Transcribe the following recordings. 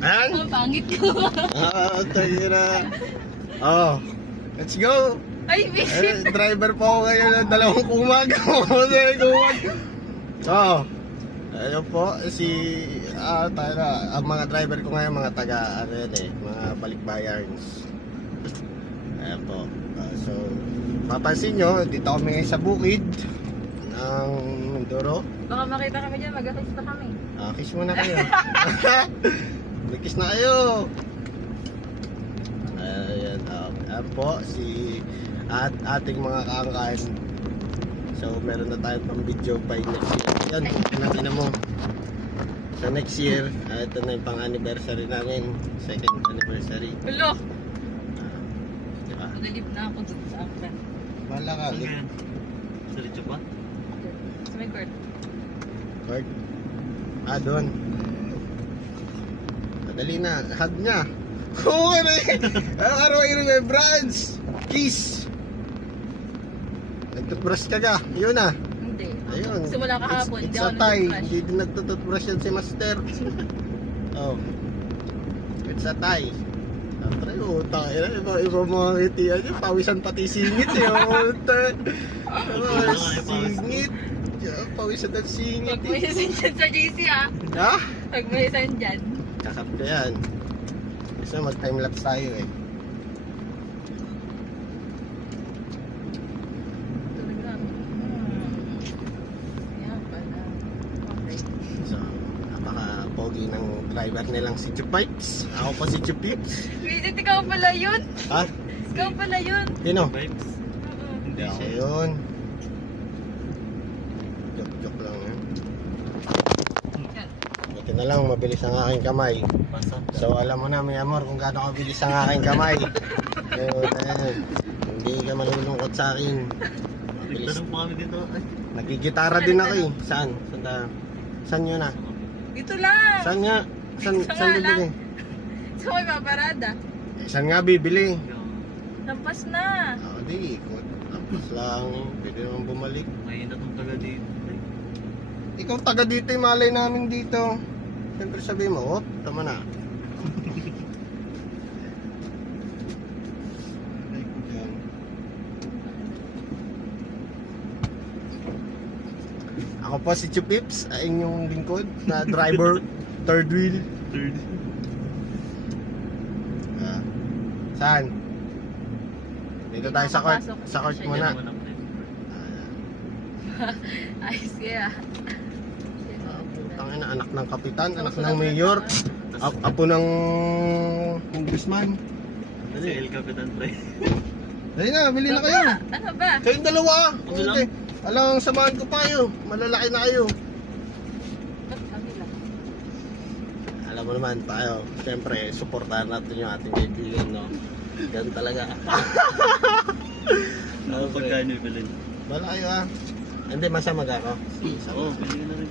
Ayan. Ang pangit ko. Tayo na. Oh, let's go. Ay, bisit. Driver po ako ngayon ng dalawang kumag. Oh, ayun po, tayo na, ang mga driver ko ngayon, mga taga, mga balikbayans. Ayan po. So, papansin nyo, dito kami sa bukid ng Mindoro. Baka makita kami dyan, mag-kiss pa kami. Kiss muna kayo. Kiss na kayo. Ayan, ayan po, at ating mga kaangkain. So, meron na tayong pang video by next year. Yan, pinakina mo. So, next year, ito na yung pang-anniversary namin. Second anniversary. Hello! Diba? Nagalip na ako dun sa aklan. Bahala ka. Diretso ba? Sa may court. Card. Doon. Madali na. Hug niya. Oo, ano eh. Ang araw ay remembrance. Kiss. Nagtutbrush ka ka. Yun na. Hindi. Ayun. Simula kahapon, It's hindi a ako tie. nag-flash. Hindi din nagtututbrush yan si Master. Oh. It's a tie. Siyempre, tayo na. Iba mga ngitian niya. Pawisan pati singit eh. Singit. Pawisan at singit Pag may eh. isan dyan sa JC ah. Ha? Pag may isan dyan. Kakap ka yan. Kasi mag-timelapse tayo eh. Tulog na. Yan pala. Okay. So, napaka-pogi ng driver nilang si Chupipes. Ako pa si Chupips. Visit, ikaw pala yun. Ha? Ikaw pala yun. Sino? Vibes? Hindi ako yun. Joke lang yan. Yan. Buti na lang, mabilis ang aking kamay. Basta. So, alam mo na, may amor, kung gaano kabilis ang aking kamay. Hindi ka malulungkot sa akin. Mabilis. Nagtanong pa kami dito. Ay, Nagigitara din ako eh. Saan? Saan yun na? Dito lang. Saan nga? Saan bibili? So, may paparada. Saan nga bibili? Lampas na. Di, ikot. Tapos lang, pwede naman bumalik. mahina tong taga dito. Ay, Ikaw taga dito, malay namin dito. Siyempre sabihin mo, tama na. Ako po si Chupips, ay inyong lingkod na driver, third wheel. third. Saan? Dito tayo sa court. Sa court Siya muna. Naman ako din. Ayos kaya. Tangina, anak ng kapitan, anak ng mayor, apo ng congressman. Si El Capitan Pre. Dali na, bili na kayo. Ano ba? Kayong dalawa. Ano lang? Okay. Alang samahan ko pa kayo. Malalaki na kayo. Ba't kami lang? Alam mo naman tayo. Siyempre, supportahan natin yung ating kaibigan, no? Ganun talaga. Ano pagkano yung bilhin? Bala kayo ah. Hindi, masamag ako. Oo, bilhin na rin.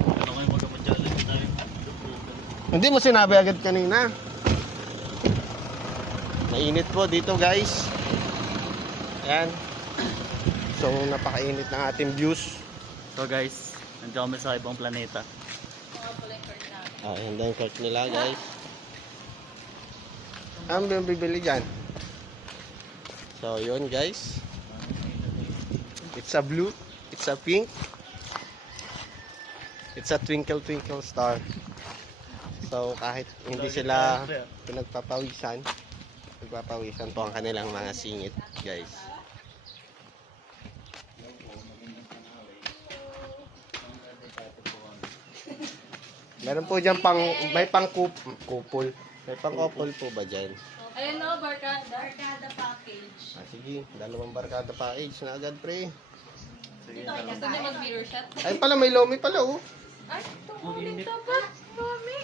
Ano kayo magkamadyalan tayo? Hindi mo sinabi agad kanina. Mainit po dito guys. Ayan. So napakainit ng ating views. So guys, nandiyan kami sa ibang planeta. Mga pala yung card namin. Ayan daw yung court nila guys. Ano ba yung bibili dyan? So yun guys. It's a blue. It's a pink. It's a twinkle twinkle star. So kahit hindi sila pinagpapawisan, nagpapawisan po ang kanilang mga singit guys. Meron po dyan may pang kupol. May pang couple po ba dyan? Ayun o, barkada package. Sige, dalawang barkada package na agad pre. Sige, Gusto niyo mag-mirror shot? Ay pala, may lomi pala oh. Ay, ito, dapat. Mami.